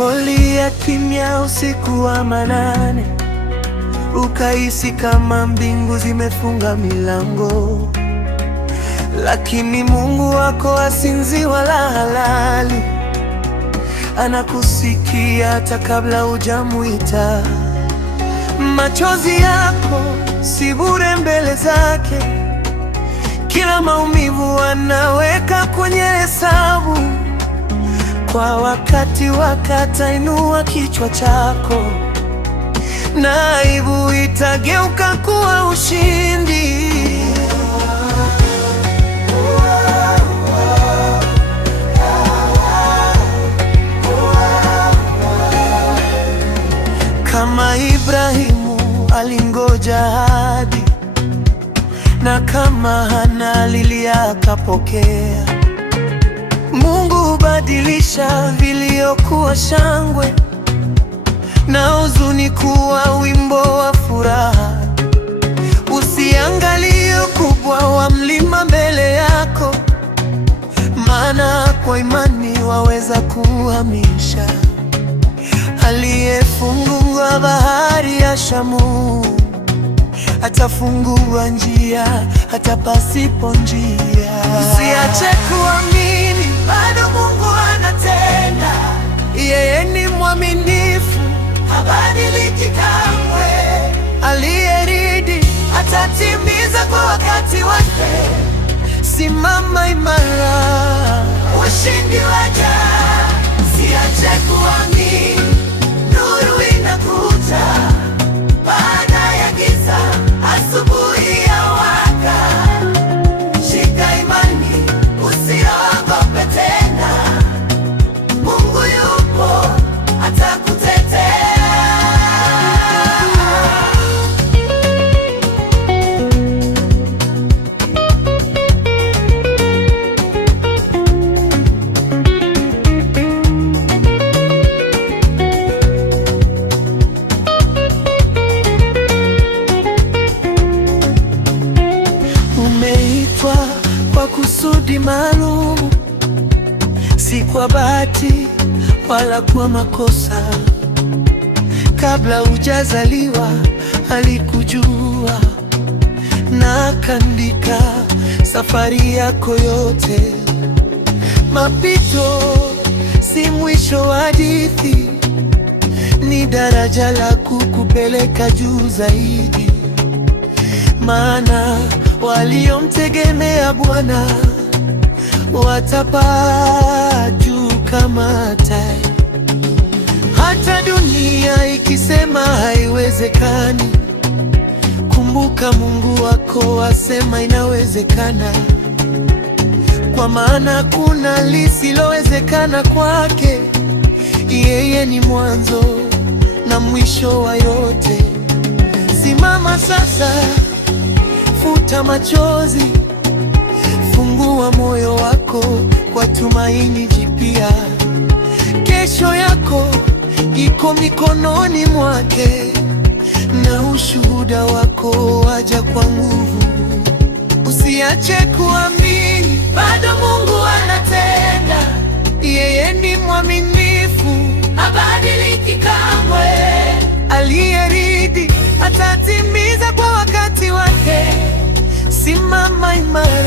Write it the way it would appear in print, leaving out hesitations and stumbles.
Ulipolia kimya usiku wa manane, ukahisi kama mbingu zimefunga milango, lakini Mungu wako hasinzii wala halali. Anakusikia hata kabla hujamuita. Machozi yako si bure mbele zake, kila maumivu anaweka kwenye hesabu. Kwa wakati wake atainua kichwa chako, na aibu itageuka kuwa ushindi. Kama Ibrahimu alingoja ahadi, na kama Hana alilia akapokea. Mungu hubadilisha vilio kuwa shangwe, na huzuni kuwa wimbo wa furaha. Usiangalie ukubwa wa mlima mbele yako, maana kwa imani waweza kuhamisha. Aliyefungua bahari ya Shamu atafungua njia hata pasipo njia. Usiache kuamini, bado Mungu anatenda. Yeye ni mwaminifu, habadiliki kamwe. Aliyeahidi atatimiza kwa wakati wake. Simama imara, ushindi waja. Usiache kuamini, nuru inakuja. Baada ya giza, asubuhi yawaka. Shika imani, usiogope tena. Mungu yupo, atakutetea. Umeitwa kwa kusudi maalum, si kwa bahati wala kwa makosa. Kabla hujazaliwa alikujua, na akaandika safari yako yote. Mapito si mwisho wa hadithi, ni daraja la kukupeleka juu zaidi. Maana waliomtegemea Bwana watapaa juu kama tai. Hata dunia ikisema haiwezekani, kumbuka Mungu wako asema inawezekana. Kwa maana kuna lisilowezekana kwake. Yeye ni mwanzo na mwisho wa yote. Simama sasa, futa machozi, fungua moyo wako kwa tumaini jipya. Kesho yako iko mikononi mwake, na ushuhuda wako waja kwa nguvu. Usiache kuamini, bado Mungu anatenda. Yeye ni mwaminifu, habadiliki kamwe. Aliyeahidi atatimiza kwa wakati wake. Simama imara.